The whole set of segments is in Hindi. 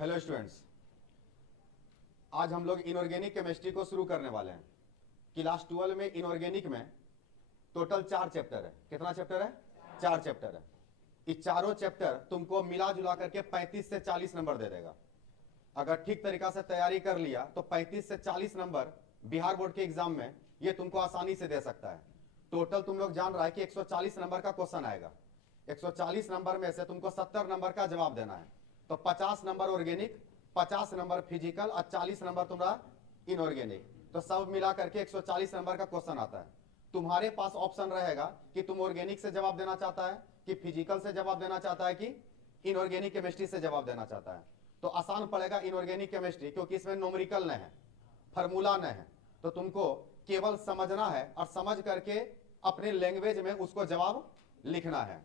हेलो स्टूडेंट्स, आज हम लोग इनऑर्गेनिक केमिस्ट्री को शुरू करने वाले हैं। क्लास 12 में इनऑर्गेनिक में टोटल 4 चैप्टर है। कितना चैप्टर है? 4 चैप्टर है। इस चारों चैप्टर तुमको मिला जुला करके 35 से 40 नंबर दे देगा। अगर ठीक तरीका से तैयारी कर लिया तो 35 से 40 नंबर बिहार बोर्ड के एग्जाम में ये तुमको आसानी से दे सकता है। टोटल तुम लोग जान रहा है कि 140 नंबर का क्वेश्चन आएगा। 140 नंबर में से तुमको 70 नंबर का जवाब देना है। तो 50 नंबर ऑर्गेनिक, 50 नंबर फिजिकल और 40 नंबर तुम्हारा इनऑर्गेनिक। तो सब मिला करके 140 नंबर का क्वेश्चन आता है। तुम्हारे पास ऑप्शन रहेगा कि तुम ऑर्गेनिक से जवाब देना चाहता है, कि फिजिकल से जवाब देना चाहता है, कि इनऑर्गेनिक केमिस्ट्री से जवाब देना चाहता है। तो आसान पड़ेगा इनऑर्गेनिक केमिस्ट्री, क्योंकि इसमें न्यूमेरिकल नहीं है, फॉर्मूला नहीं है। तो तुमको केवल समझना है और समझ करके अपने लैंग्वेज में उसको जवाब लिखना है।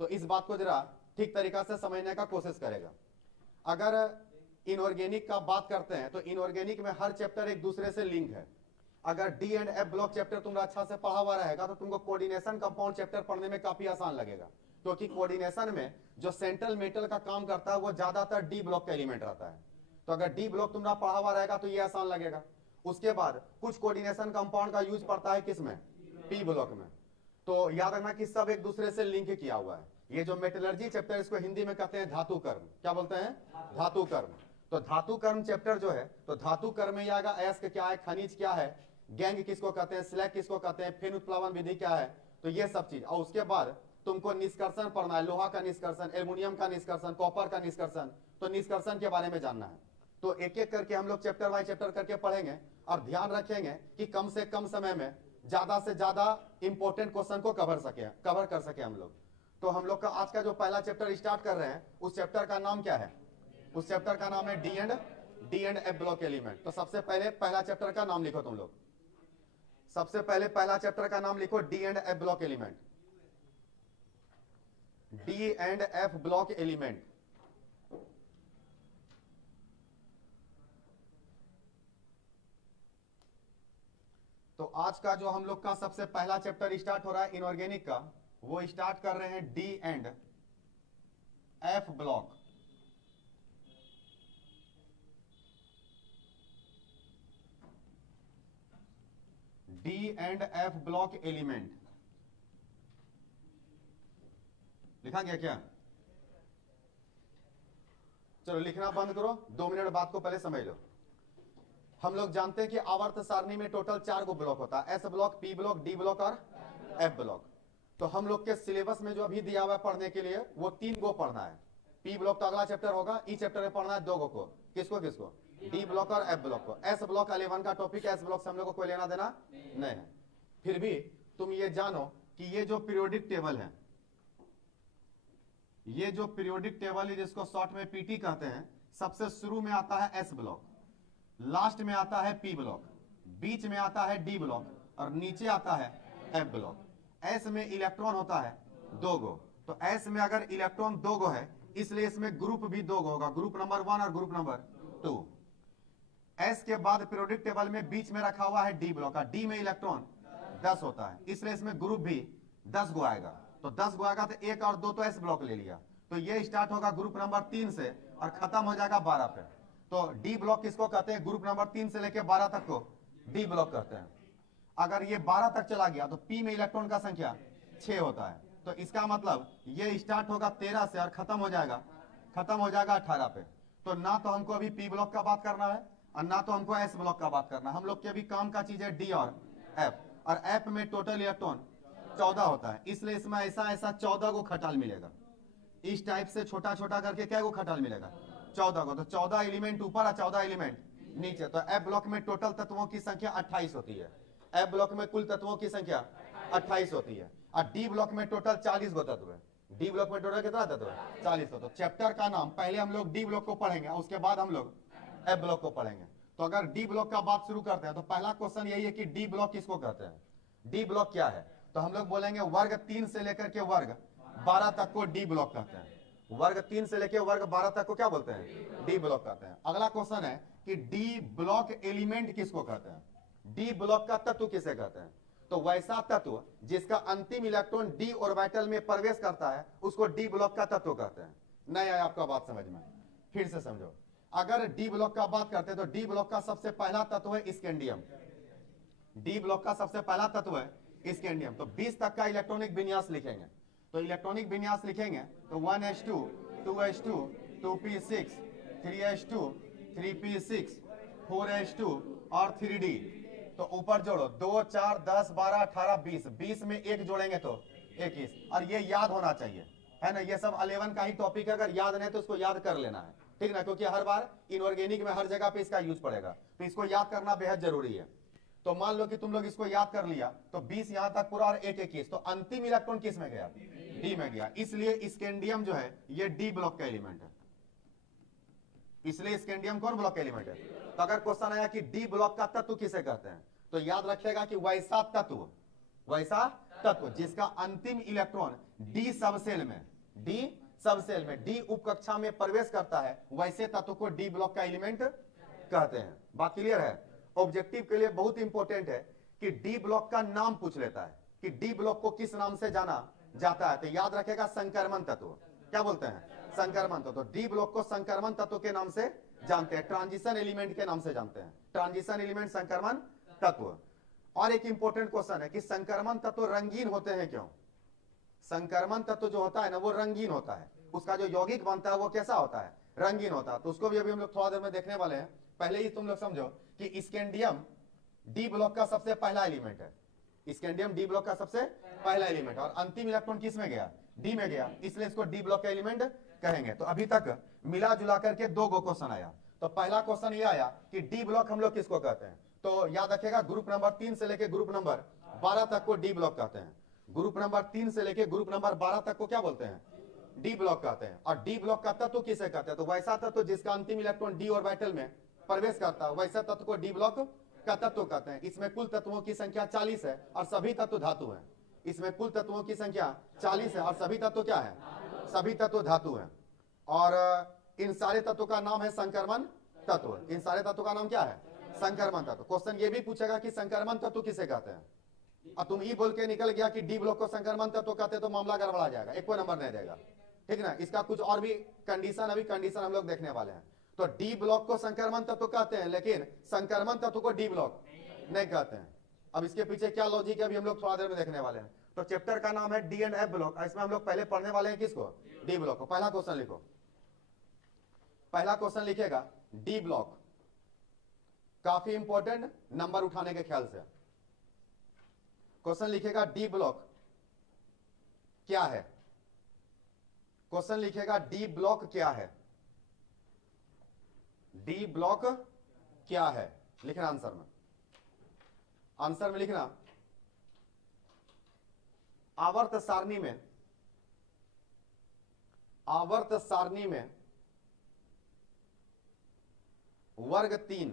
तो इस बात को जरा ठीक तरीका से समझने का कोशिश करेगा। अगर इनऑर्गेनिक का बात करते हैं तो इनऑर्गेनिक में हर चैप्टर एक दूसरे से लिंक है। अगर D and F block chapter तुम्हारा अच्छा से पढ़ा हुआ रहेगा तो तुमको कोऑर्डिनेशन कंपाउंड चैप्टर पढ़ने में काफी आसान लगेगा, क्योंकि कोऑर्डिनेशन में जो सेंट्रल मेटल का काम करता है वो ज्यादातर डी ब्लॉक का एलिमेंट रहता है। तो अगर डी ब्लॉक तुम्हारा पढ़ा हुआ रहेगा तो ये आसान लगेगा। उसके बाद कुछ कोऑर्डिनेशन कंपाउंड का यूज पड़ता है किसमें? पी ब्लॉक में। तो याद रखना कि सब एक दूसरे से लिंक किया हुआ है। ये जो मेटलर्जी चैप्टर, इसको हिंदी में कहते हैं धातु कर्म। क्या बोलते हैं? धातु कर्म। तो धातु कर्म चैप्टर जो है, तो धातु कर्म में आएगा अयस्क क्या है, खनिज क्या है, गैंग किसको कहते हैं, स्लैग किसको कहते हैं, फिर उत्प्लावन विधि क्या है, तो ये सब चीज। और उसके बाद तुमको निष्कर्षण पढ़ना है, लोहा का निष्कर्षण, एल्युमिनियम का निष्कर्षण, कॉपर का निष्कर्षण। तो निष्कर्षण के बारे में जानना है। तो एक एक करके हम लोग चैप्टर बाय चैप्टर करके पढ़ेंगे और ध्यान रखेंगे कि कम से कम समय में ज्यादा से ज्यादा इंपॉर्टेंट क्वेश्चन को कवर कर सके हम लोग। तो हम लोग का आज का जो पहला चैप्टर स्टार्ट कर रहे हैं, उस चैप्टर का नाम क्या है? उस चैप्टर का नाम है D and F block element. तो सबसे पहले पहला चैप्टर का नाम लिखो तुम लोग। सबसे पहले पहला चैप्टर का नाम लिखो D and F block element. D and F block element. तो आज का जो हम लोग का सबसे पहला चैप्टर स्टार्ट हो रहा है इनऑर्गेनिक का, वो स्टार्ट कर रहे हैं D and F block. D and F block element. लिखा गया क्या? चलो लिखना बंद करो, 2 मिनट बात को पहले समझ लो। हम लोग जानते हैं कि आवर्त सारणी में टोटल 4 गो ब्लॉक होता है, S block, P block, D block और एफ ब्लॉक। तो हम लोग के सिलेबस में जो अभी दिया हुआ है पढ़ने के लिए, वो 3 गो पढ़ना है। पी ब्लॉक तो अगला चैप्टर होगा, ई चैप्टर में पढ़ना है 2 गो को। किसको किसको? डी ब्लॉक और एफ ब्लॉक को। एस ब्लॉक 11 का टॉपिक है, एस ब्लॉक से हम लोग को कोई लेना देना नहीं है। फिर भी तुम ये जानो कि ये जो पीरियोडिक टेबल है, ये जो पीरियोडिक टेबल है जिसको शॉर्ट में पीटी कहते हैं, सबसे शुरू में आता है एस ब्लॉक, लास्ट में आता है पी ब्लॉक, बीच में आता है डी ब्लॉक और नीचे आता है एफ ब्लॉक। एस में इलेक्ट्रॉन होता है 2 गो। तो एस में अगर इलेक्ट्रॉन 2 गो है, इसलिए इसमें ग्रुप भी 2 गो होगा, ग्रुप नंबर 1 और ग्रुप नंबर 2। एस के बाद पीरियोडिक टेबल में बीच में रखा हुआ है डी ब्लॉक, डी में इलेक्ट्रॉन 10 होता है, इसलिए इसमें ग्रुप भी 10 गो आएगा। तो 10 गो आएगा तो 1 और 2 तो एस ब्लॉक ले लिया। तो ये स्टार्ट होगा ग्रुप नंबर 3 से और खत्म हो जाएगा 12 पे। तो डी ब्लॉक किसको कहते हैं? ग्रुप नंबर 3 से लेकर 12 तक को डी ब्लॉक कहते हैं। अगर ये 12 तक चला गया तो पी में इलेक्ट्रॉन का संख्या 6 होता है। तो इसका मतलब ये स्टार्ट होगा 13 से और खत्म हो जाएगा 18 पे। तो ना तो हमको अभी पी ब्लॉक का बात करना है और ना तो हमको एस ब्लॉक का बात करना है। हम लोग के अभी काम का चीज है डी और एफ। और एफ में टोटल इलेक्ट्रॉन 14 होता है, इसलिए इसमें ऐसा 14 को खटाल मिलेगा। इस टाइप से छोटा छोटा करके क्या को खटाल मिलेगा? 14 को। तो 14 एलिमेंट ऊपर और 14 एलिमेंट नीचे। तो एफ ब्लॉक में टोटल तत्वों की संख्या 28 होती है। एफ ब्लॉक में कुल तत्वों की संख्या 28 होती है। और डी ब्लॉक में टोटल 40 गो तत्व है। डी ब्लॉक में टोटल कितना तत्व है? 40 हो। तो चैप्टर का नाम पहले हम लोग डी ब्लॉक को पढ़ेंगे, उसके बाद हम लोग एफ ब्लॉक को पढ़ेंगे। तो अगर डी ब्लॉक का बात शुरू करते हैं तो पहला क्वेश्चन यही है कि डी ब्लॉक किसको कहते हैं? डी ब्लॉक क्या है? तो हम लोग बोलेंगे वर्ग 3 से लेकर के वर्ग 12 तक को डी ब्लॉक कहते हैं। वर्ग 3 से लेकर वर्ग 12 तक को क्या बोलते हैं? डी ब्लॉक कहते हैं। अगला क्वेश्चन है कि डी ब्लॉक एलिमेंट किसको कहते हैं? डी ब्लॉक का तत्व किसे कहते हैं? तो वैसा तत्व जिसका अंतिम इलेक्ट्रॉन डी ऑर्बिटल में प्रवेश करता है उसको डी ब्लॉक का तत्व कहते हैं। नहीं आया आपका बात समझ में? फिर से समझो। अगर डी ब्लॉक का बात करते हैं तो डी ब्लॉक का सबसे पहला तत्व है स्कैंडियम। डी ब्लॉक का सबसे पहला तत्व है स्कैंडियम। तो 20 तक का इलेक्ट्रॉनिक विन्यास लिखेंगे। तो इलेक्ट्रॉनिक विन्यास लिखेंगे तो 1s2 2s2 2p6 3s2 3p6 4s2 और 3d। तो ऊपर जोड़ो 2 4 10 12 18 20, 20 में एक जोड़ेंगे तो 21। और ये याद होना चाहिए, है ना। ये सब 11 का ही टॉपिक है, अगर याद नहीं तो उसको याद कर लेना है, ठीक ना, क्योंकि हर बार इनऑर्गेनिक में हर जगह पे इसका यूज पड़ेगा, तो इसको याद करना बेहद जरूरी है। तो मान लो कि तुम लोग इसको याद कर लिया, तो 20 यहां तक पूरा और 1 21, तो अंतिम इलेक्ट्रॉन किस में गया? डी में गया। इसलिए स्कैंडियम जो है ये डी ब्लॉक का एलिमेंट है। इसलिए स्कैंडियम कौन ब्लॉक का एलिमेंट है? तो अगर क्वेश्चन आया कि डी ब्लॉक का तत्व किसे कहते हैं, तो याद रखेगा कि वैसा तत्व जिसका अंतिम इलेक्ट्रॉन डी सबसेल में डी उपकक्षा में प्रवेश करता है, वैसे तत्व को डी ब्लॉक का एलिमेंट कहते हैं। बात क्लियर है? ऑब्जेक्टिव के लिए बहुत इंपॉर्टेंट है कि डी ब्लॉक का नाम पूछ लेता है कि डी ब्लॉक को किस नाम से जाना जाता है, तो याद रखेगा संक्रमण तत्व। क्या बोलते हैं? संक्रमण तत्व। डी ब्लॉक को संक्रमण तत्व के नाम से जानते हैं, ट्रांजिशन एलिमेंट के नाम से जानते हैं। ट्रांजिशन एलिमेंट संक्रमण तत्व। और एक इंपॉर्टेंट क्वेश्चन है कि संक्रमण तत्व रंगीन होते हैं क्यों? संक्रमण तत्व जो होता है ना वो रंगीन होता है, उसका जो यौगिक बनता है वो कैसा होता है? रंगीन होता है। तो उसको भी अभी हम लोग थोड़ा देर में देखने वाले हैं। पहले ही तुम लोग समझो कि स्कैंडियम डी ब्लॉक का सबसे पहला एलिमेंट है। स्कैंडियम डी ब्लॉक का सबसे पहला एलिमेंट, और अंतिम इलेक्ट्रॉन किस में गया? डी में गया, इसलिए इसको डी ब्लॉक का एलिमेंट कहेंगे। तो अभी तक मिला जुला करके 2 क्वेश्चन आया। तो पहला क्वेश्चन ये आया कि डी ब्लॉक हम लोग किसको कहते हैं, तो याद रखेगा ग्रुप नंबर 3 से लेके ग्रुप नंबर 12 तक को डी ब्लॉक कहते हैं। ग्रुप नंबर 3 से लेके ग्रुप नंबर 12 तक को क्या बोलते हैं? डी ब्लॉक कहते हैं। और डी ब्लॉक का तत्व किसे कहते हैं? तो वैसा तत्व जिसका अंतिम इलेक्ट्रॉन डी ऑर्बिटल में प्रवेश करता है, वैसा तत्व को डी ब्लॉक का तत्व कहते हैं। इसमें कुल तत्वों की संख्या 40 है और सभी तत्व धातु है। इसमें कुल तत्वों की संख्या 40 है और सभी तत्व क्या है? सभी तत्व धातु है। और इन सारे तत्वों का नाम है संक्रमण तत्व। इन सारे तत्वों का नाम क्या है? संक्रमण तत्व। क्वेश्चन ये भी पूछेगा कि संक्रमण तत्व किसे कहते हैं, और तुम ई बोल के निकल गया कि डी ब्लॉक को संक्रमण तत्व कहते तो मामला गड़बड़ा जाएगा, एक कोई नंबर नहीं देगा, ठीक ना। इसका कुछ और भी कंडीशन हम लोग देखने वाले हैं। तो डी ब्लॉक को संक्रमण तत्व कहते हैं, लेकिन संक्रमण तत्व को डी ब्लॉक नहीं कहते हैं। अब इसके पीछे क्या लॉजिक है अभी हम लोग थोड़ा देर में देखने वाले हैं। तो चैप्टर का नाम है डी एंड एफ ब्लॉक, इसमें हम लोग पहले पढ़ने वाले हैं किसको? डी ब्लॉक को। पहला क्वेश्चन लिखो। पहला क्वेश्चन लिखेगा डी ब्लॉक, काफी इंपॉर्टेंट नंबर उठाने के ख्याल से क्वेश्चन लिखेगा डी ब्लॉक क्या है? क्वेश्चन लिखेगा डी ब्लॉक क्या है? डी ब्लॉक क्या है? लिखना आंसर में, आंसर में लिखना आवर्त सारणी में, आवर्त सारणी में वर्ग 3,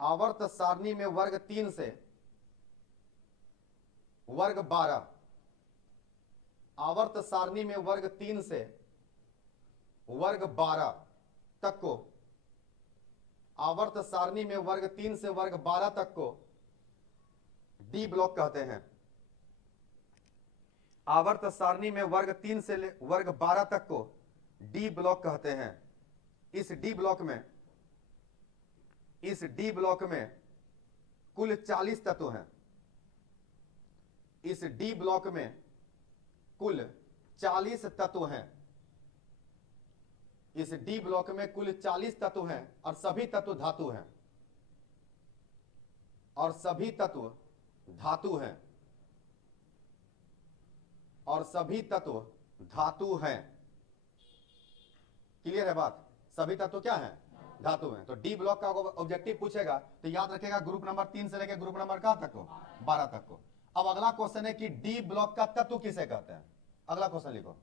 आवर्त सारणी में वर्ग 3 से वर्ग 12, आवर्त सारणी में वर्ग 3 से वर्ग 12 तक को, आवर्त सारणी में वर्ग 3 से वर्ग 12 तक को डी ब्लॉक कहते हैं। आवर्त सारणी में वर्ग 3 से वर्ग 12 तक को डी ब्लॉक कहते हैं। इस डी ब्लॉक में, इस डी ब्लॉक में कुल 40 तत्व हैं। इस डी ब्लॉक में कुल 40 तत्व हैं। इस डी ब्लॉक में कुल 40 तत्व हैं और सभी तत्व धातु हैं, और सभी तत्व धातु हैं, और सभी तत्व धातु हैं। क्लियर है बात? सभी तत्व क्या हैं? धातु हैं। तो डी ब्लॉक का ऑब्जेक्टिव पूछेगा तो याद रखेगा ग्रुप नंबर 3 से लेकर ग्रुप नंबर कहां तक को? 12 तक को। अब अगला क्वेश्चन है कि डी ब्लॉक का तत्व किसे कहते हैं? अगला क्वेश्चन लिखो,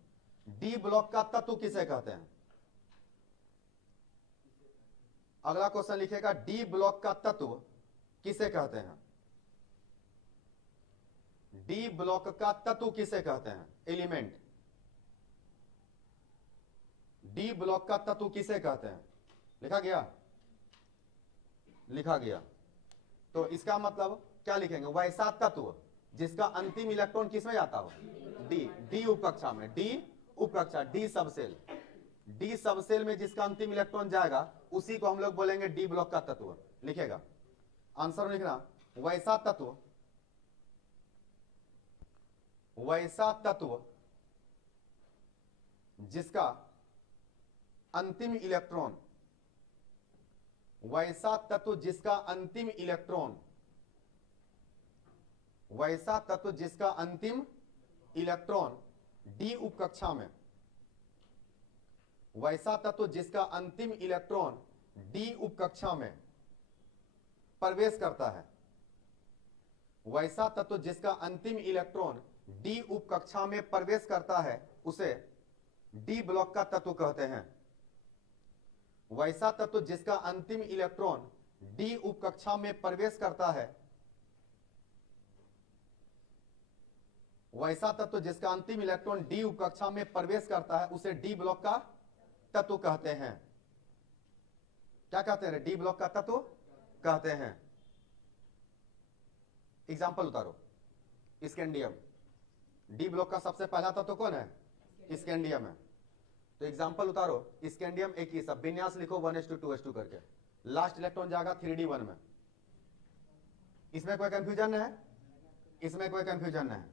डी ब्लॉक का तत्व किसे कहते हैं? अगला क्वेश्चन लिखेगा डी ब्लॉक का तत्व किसे कहते हैं? डी ब्लॉक का तत्व किसे कहते हैं? एलिमेंट। डी ब्लॉक का तत्व किसे कहते हैं? लिखा गया? लिखा गया। तो इसका मतलब क्या लिखेंगे? वैसा तत्व जिसका अंतिम इलेक्ट्रॉन किसमें जाता हो? डी, डी उपकक्षा में, डी उपकक्षा, डी सबसेल। डी सबसेल में जिसका अंतिम इलेक्ट्रॉन जाएगा उसी को हम लोग बोलेंगे डी ब्लॉक का तत्व। लिखेगा, आंसर लिखना, वैसा तत्व जिसका अंतिम इलेक्ट्रॉन, वैसा तत्व जिसका अंतिम इलेक्ट्रॉन, वैसा तत्व जिसका अंतिम इलेक्ट्रॉन डी उपकक्षा में, वैसा तत्व जिसका अंतिम इलेक्ट्रॉन डी उपकक्षा में प्रवेश करता है, वैसा तत्व जिसका अंतिम इलेक्ट्रॉन डी उपकक्षा में प्रवेश करता है उसे डी ब्लॉक का तत्व कहते हैं। वैसा तत्व जिसका अंतिम इलेक्ट्रॉन डी उपकक्षा में प्रवेश करता है, वैसा तत्व जिसका अंतिम इलेक्ट्रॉन डी उपकक्षा में प्रवेश करता है उसे डी ब्लॉक का तत्व कहते हैं। क्या कहते हैं? डी ब्लॉक का तत्व कहते हैं। एग्जाम्पल उतारो, स्कैंडियम, डी ब्लॉक का सबसे पहला तत्व कौन है? स्कैंडियम है। तो एग्जाम्पल उतारो, स्कैंडियम 21, अब विन्यास लिखो 1s2 2s2 करके, लास्ट इलेक्ट्रॉन जाएगा 3d1 में। इसमें कोई कंफ्यूजन है? इसमें कोई कंफ्यूजन है?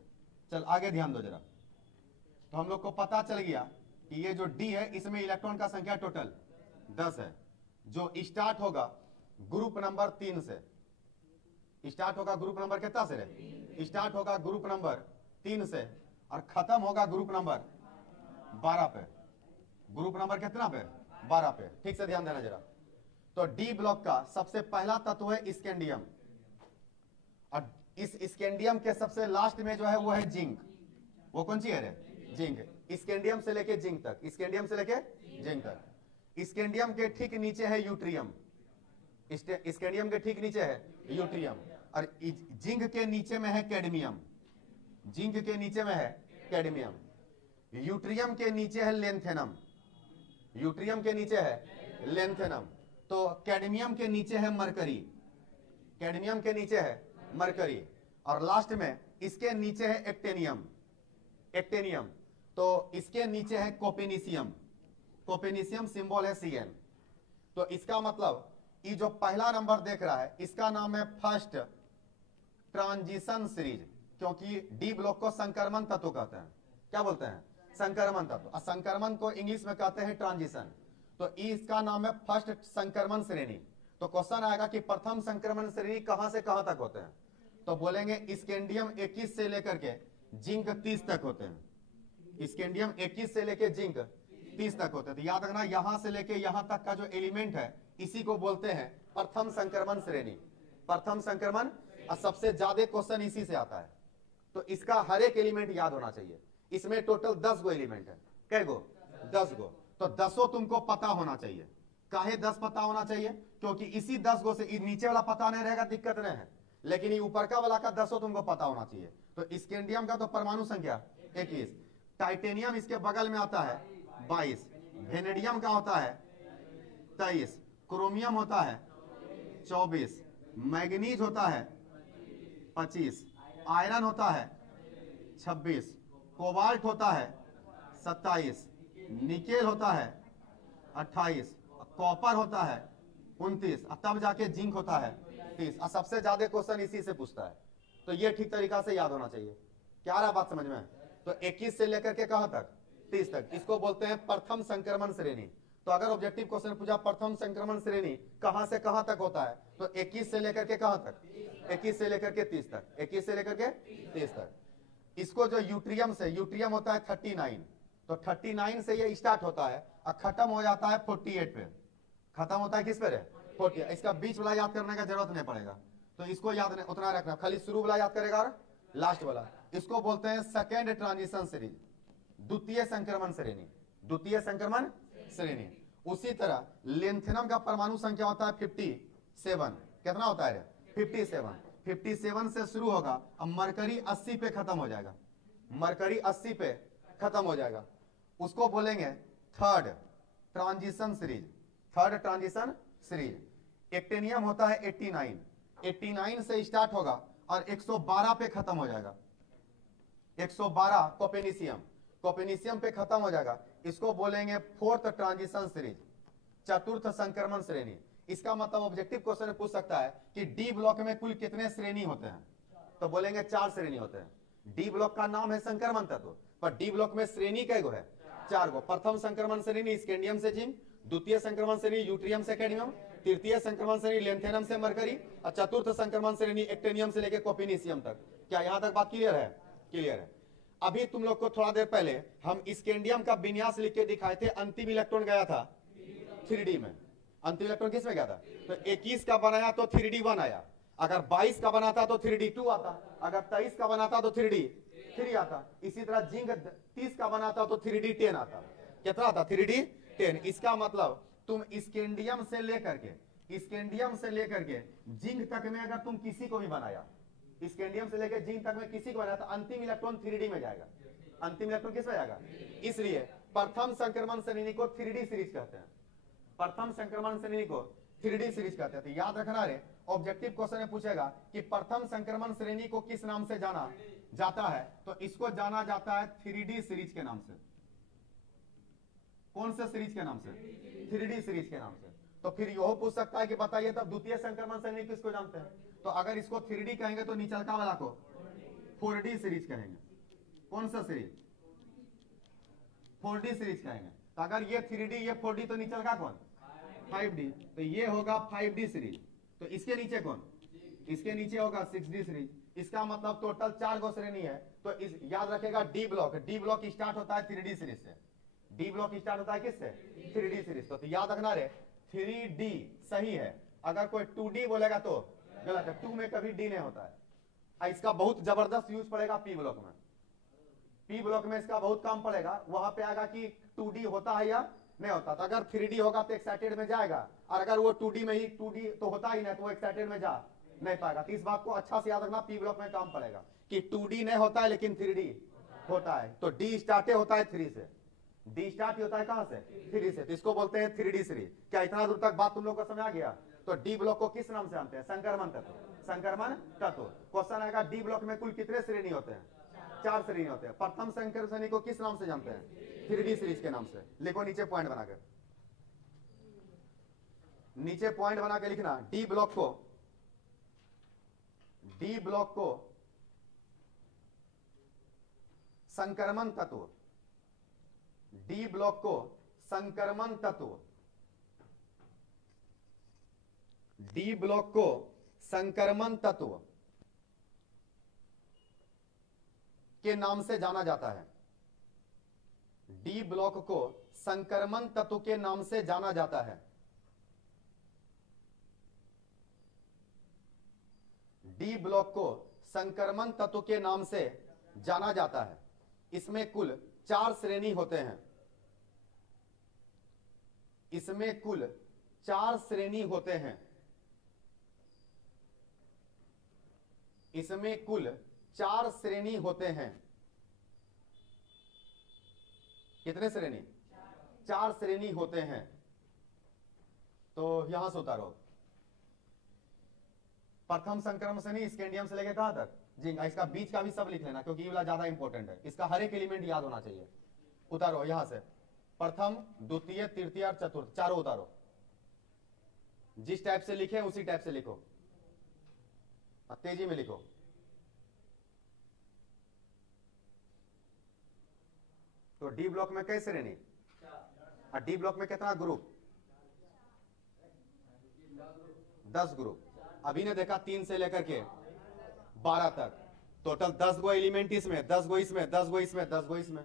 चल आगे ध्यान दो जरा। तो हम लोग को पता चल गया कि ये जो डी है इसमें इलेक्ट्रॉन का संख्या टोटल 10 है, जो स्टार्ट होगा ग्रुप नंबर 3 से। स्टार्ट होगा ग्रुप नंबर कितना से रे? स्टार्ट होगा ग्रुप नंबर 3 से और खत्म होगा ग्रुप नंबर 12 पे। ग्रुप नंबर कितना पे? 12 पे। ठीक से ध्यान देना जरा। तो डी ब्लॉक का सबसे पहला तत्व है स्कैंडियम, और इस स्कैंडियम के सबसे लास्ट में जो है वो है जिंक। वो कौन सी है रे? जिंक। स्कैंडियम से लेके जिंक तक, स्कैंडियम से लेके जिंक तक। स्कैंडियम के ठीक नीचे है यूट्रियम, स्कैंडियम के ठीक नीचे है यूट्रियम, और जिंक के नीचे में है कैडमियम, जिंक के नीचे में है कैडमियम। यूट्रियम के नीचे है लेंथेनम, यूट्रियम के नीचे है लेंथेनम। तो कैडमियम के नीचे है मरकरी, कैडमियम के नीचे है मरकरी, और लास्ट में इसके नीचे है एक्टेनियम, एक्टेनियम। तो इसके नीचे है कोपेनिशियम, कोपेनिशियम सिंबल है Cn। तो इसका मतलब ये जो पहला नंबर देख रहा है इसका नाम है फर्स्ट ट्रांजिशन सीरीज, क्योंकि डी ब्लॉक को संक्रमण तत्व कहते हैं। क्या बोलते हैं? संक्रमण तत्व। और संक्रमण को इंग्लिश में कहते हैं ट्रांजिशन। तो इसका नाम है फर्स्ट संक्रमण श्रेणी। तो क्वेश्चन आएगा कि प्रथम संक्रमण श्रेणी कहां से कहां तक होते हैं? तो बोलेंगे स्कैंडियम 21 से लेकर के जिंक 30 तक होते हैं। स्कैंडियम 21 से लेकर जिंक 30 तक होते हैं। तो याद रखना, यहां से लेके यहां तक का जो एलिमेंट है इसी को बोलते हैं प्रथम संक्रमण श्रेणी, प्रथम संक्रमण। और सबसे ज्यादा क्वेश्चन इसी से आता है। तो इसका हर एक एलिमेंट याद होना चाहिए। इसमें टोटल 10 गो एलिमेंट है। कै गो? 10 गो। तो 10 तुमको पता होना चाहिए। काहे 10 पता होना चाहिए? क्योंकि इसी 10 गो से नीचे वाला पता नहीं रहेगा, दिक्कत नहीं है, लेकिन ये ऊपर का वाला का 10 तुमको पता होना चाहिए। तो स्कैंडियम का तो परमाणु संख्या 21, टाइटेनियम इसके बगल में आता है 22, वेनेडियम का होता है 23, क्रोमियम होता है 24, मैग्नीज होता है 25, आयरन होता है 26, कोबाल्ट होता है 27, निकेल होता है 28, कॉपर होता है 29, तब जाके जिंक होता है 30। और सबसे ज्यादा क्वेश्चन इसी से पूछता है। तो ये ठीक तरीका से याद होना चाहिए। क्या रहा बात समझ में? तो 21 से लेकर के कहां तक? 30 तक। इसको बोलते हैं प्रथम संक्रमण श्रेणी। तो अगर ऑब्जेक्टिव क्वेश्चन पूछा प्रथम संक्रमण श्रेणी कहां से कहां तक होता है, तो 21 से लेकर के कहां तक? 21 से लेकर के 30 तक, 21 से लेकर के 30 तक। इसको जो यूट्रियम से, यूट्रियम होता है 39, तो 39 से ये स्टार्ट होता है और खत्म हो जाता है 48 पे। खत्म होता है किस पे? 48। इसका बीच वाला याद करने का जरूरत नहीं पड़ेगा, तो इसको याद नहीं उतना रखना, खाली शुरू वाला याद करेगा और लास्ट वाला। इसको बोलते हैं सेकेंड ट्रांजिशन सीरीज, द्वितीय संक्रमण श्रेणी, द्वितीय संक्रमण श्रेणी। उसी तरह लेंथेनम का परमाणु संख्या होता है 57। कितना होता है? 57। 57 से शुरू होगा, अब मरकरी 80 पे खत्म हो जाएगा, मरकरी 80 पे खत्म हो जाएगा। उसको बोलेंगे third transition series, third transition series. Actinium होता है 89, 89 से स्टार्ट होगा और 112 पे खत्म हो जाएगा। 112 कोपेनिशियम, कोपेनिशियम पे खत्म हो जाएगा, इसको बोलेंगे फोर्थ ट्रांजिशन सीरीज, चतुर्थ संक्रमण श्रेणी। इसका मतलब ऑब्जेक्टिव क्वेश्चन पूछ सकता है कि डी ब्लॉक में कुल कितने श्रेणी होते हैं, तो बोलेंगे 4 श्रेणी होते हैं। डी ब्लॉक का नाम है संक्रमण तत्व, पर डी ब्लॉक में श्रेणी कई गो है, 4 गो। प्रथम संक्रमण श्रेणी स्कैंडियम से जिंक, द्वितीय संक्रमण श्रेणी यूट्रियम से कैडमियम, तृतीय संक्रमण श्रेणी लेंथेनम से मरकरी, और चतुर्थ संक्रमण श्रेणी एक्टेनियम से लेकर कोपिनीशियम तक। क्या यहां तक बात क्लियर है? क्लियर है। अभी तुम लोग को थोड़ा देर पहले हम स्कैंडियम का विन्यास लिख के दिखाए थे, अंतिम इलेक्ट्रॉन गया था 3D में। अंतिम इलेक्ट्रॉन किस में गया था? तो 21 का बनाया तो 3D1 आया, अगर 22 का बनाता तो 3D2 आता, अगर 23 का बनाता तो 3D3 आता। इसी तरह जिंक 30 का बनाता तो 3D10 आता। कितना आता? 3D10। इसका मतलब तुम स्कैंडियम से लेकर के जिंक तक में अगर तुम किसी को भी बनाया, स्कैंडियम से लेकर जिंक तक में किसी को बनाया, तो अंतिम इलेक्ट्रॉन 3D में जाएगा। अंतिम इलेक्ट्रॉन किस में जाएगा? इसलिए प्रथम संक्रमण श्रेणी को 3D सीरीज कहते हैं। प्रथम संक्रमण श्रेणी को 3D सीरीज कहते हैं। तो याद रखना रे, ऑब्जेक्टिव क्वेश्चन में पूछेगा कि प्रथम संक्रमण श्रेणी को किस नाम से जाना जाता है, तो इसको जाना जाता है 3D सीरीज के नाम से। कौन से सीरीज के नाम से? 3D सीरीज के नाम से। तो फिर यह पूछ सकता है कि बताइए तब द्वितीय संक्रमण श्रेणी किसको जानते हैं? तो अगर इसको 3D कहेंगे तो निचलका वाला को 4D सीरीज कहेंगे। कौन सा सीरीज? 4D सीरीज कहेंगे। तो अगर ये 3D ये 4D, तो निचलका कौन? 5D। तो ये होगा 5D सीरीज। तो इसके नीचे कौन? इसके नीचे होगा 6D सीरीज। इसका मतलब टोटल 4 गो श्रेणी है। तो इस याद रखेगा डी ब्लॉक स्टार्ट होता है 3D सीरीज से। डी ब्लॉक स्टार्ट होता है किससे? 3D series. तो याद रखना रे, 3D सही है। अगर कोई 2D बोलेगा तो गलत है, 2 में कभी D नहीं होता है। इसका बहुत जबरदस्त यूज पड़ेगा पी ब्लॉक में। पी ब्लॉक में इसका बहुत काम पड़ेगा। वहां पे आएगा कि 2D होता है या नहीं होता। तो अगर 3D होगा तो एक्साइटेड में जाएगा, और अगर वो 2D में ही 2D तो होता ही नहीं, तो वो एक्साइटेड में जा नहीं पाएगा। तो इस बात को अच्छा से याद रखना, पी ब्लॉक में काम पड़ेगा कि 2D नहीं होता है लेकिन 3D होता है। तो D स्टार्ट होता है 3 से। डी स्टार्ट होता है कहां से? 3 से। तो इसको बोलते हैं 3D सीरीज। क्या इतना दूर तक बात तुम लोग को समझ आ गया? तो डी ब्लॉक को किस नाम से जानते हैं? संक्रमण तत्व। संक्रमण तत्व। क्वेश्चन आएगा डी ब्लॉक में कुल कितने श्रेणी होते हैं? 4 श्रेणी होते हैं। प्रथम संक्रमण श्रेणी को किस नाम से जानते हैं? 3D सीरीज के नाम से। लिखो नीचे पॉइंट बनाकर, नीचे पॉइंट बना के लिखना, डी ब्लॉक को संक्रमण तत्व, डी ब्लॉक को संक्रमण तत्व, डी ब्लॉक को संक्रमण तत्व के नाम से जाना जाता है। डी ब्लॉक को संक्रमण तत्व के नाम से जाना जाता है। डी ब्लॉक को संक्रमण तत्व के नाम से जाना जाता है। इसमें कुल 4 श्रेणी होते हैं। इसमें कुल 4 श्रेणी होते हैं। इसमें कुल 4 श्रेणी होते हैं। कितने श्रेणी? 4 श्रेणी होते हैं। तो यहां से उतारो, प्रथम संक्रमण श्रेणी स्कैंडियम से लेकर कहां तक? जिंक। इसका बीच का भी सब लिख लेना, क्योंकि ये वाला ज्यादा इंपॉर्टेंट है। इसका हर एक एलिमेंट याद होना चाहिए। उतारो यहां से, प्रथम, द्वितीय, तृतीय और चतुर्थ, चारों उतारो। जिस टाइप से लिखे उसी टाइप से लिखो, तेजी में लिखो। तो डी ब्लॉक में कई श्रेणी? और डी ब्लॉक में कितना ग्रुप? 10 ग्रुप। अभी ने देखा 3 से लेकर के 12 तक, टोटल 10 गो एलिमेंट इसमें, 10 गो इसमें, 10 गो इसमें, 10 गो इसमें,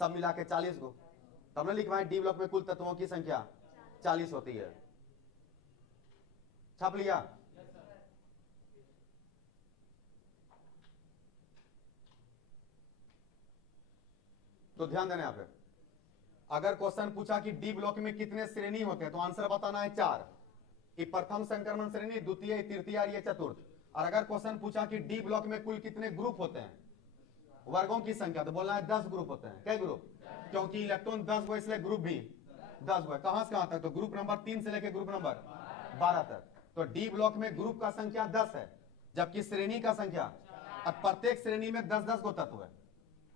सब मिला के 40 गो। तो हमने लिखवाए डी ब्लॉक में कुल तत्वों की संख्या 40 होती है। छाप लिया? तो ध्यान देना। यहां पे अगर क्वेश्चन पूछा कि डी ब्लॉक में कितने श्रेणी होते हैं, तो आंसर बताना है 4। कि प्रथम संक्रमण श्रेणी, द्वितीय, तृतीय और ये चतुर्थ। और अगर क्वेश्चन पूछा कि डी ब्लॉक में कुल कितने ग्रुप होते हैं, वर्गों की संख्या, तो बोलना है 10 ग्रुप होते हैं। क्या ग्रुप? क्योंकि इलेक्ट्रॉन 10 गो, इसलिए ग्रुप भी 10 गो है। कहां से कहां तक? तो ग्रुप नंबर 3 से लेकर ग्रुप नंबर 12 तक। तो डी ब्लॉक में ग्रुप का संख्या 10 है, जबकि श्रेणी का संख्या, और प्रत्येक श्रेणी में 10-10 गो तत्व है।